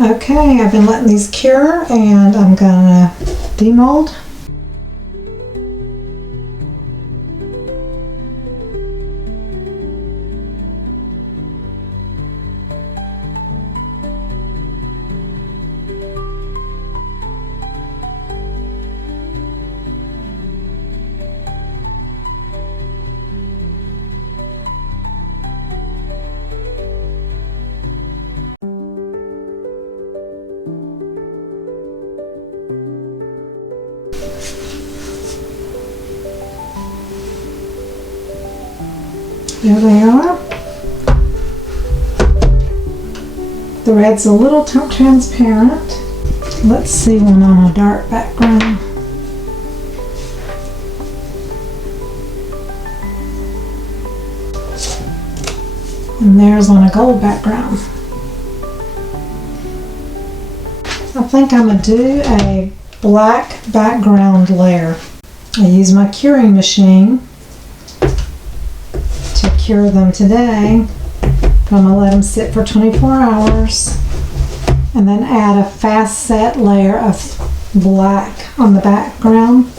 Okay, I've been letting these cure and I'm gonna demold. There they are. The red's a little transparent. Let's see one on a dark background. And there's on a gold background. I think I'm going to do a black background layer. I use my curing machine to cure them today. I'm going to let them sit for 24 hours and then add a fast set layer of black on the background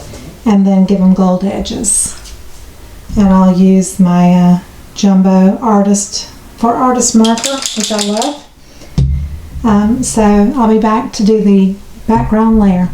and then give them gold edges. And I'll use my jumbo artist marker, which I love. So I'll be back to do the background layer.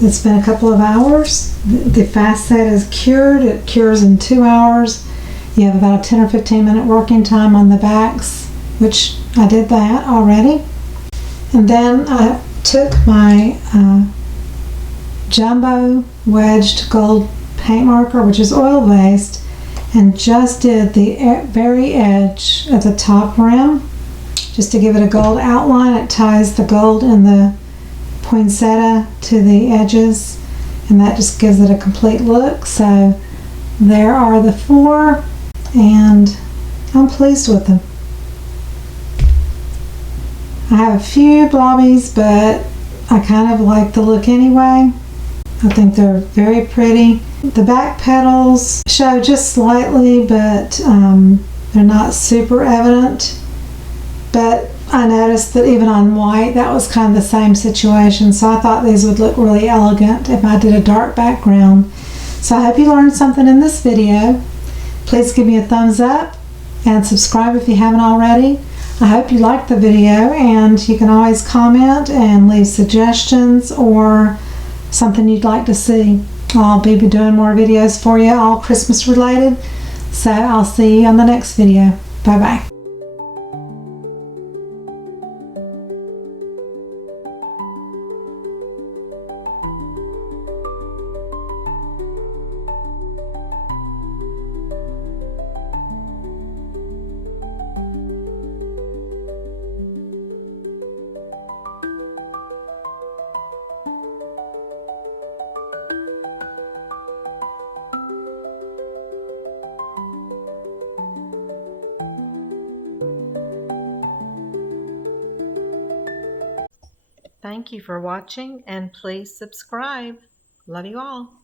It's been a couple of hours. The fast set is cured. It cures in 2 hours. You have about a 10 or 15 minute working time on the backs, which I did that already. And then I took my jumbo wedged gold paint marker, which is oil based, and just did the very edge of the top rim just to give it a gold outline. It ties the gold in the poinsettia to the edges, and that just gives it a complete look. So there are the 4, and I'm pleased with them. I have a few blobbies, but I kind of like the look anyway. I think they're very pretty. The back petals show just slightly, but they're not super evident. But I noticed that even on white, that was kind of the same situation. So I thought these would look really elegant if I did a dark background. So I hope you learned something in this video. Please give me a thumbs up and subscribe if you haven't already. I hope you liked the video, and you can always comment and leave suggestions or something you'd like to see. I'll be doing more videos for you, all Christmas related. So I'll see you on the next video. Bye bye. Thank you for watching, and please subscribe. Love you all.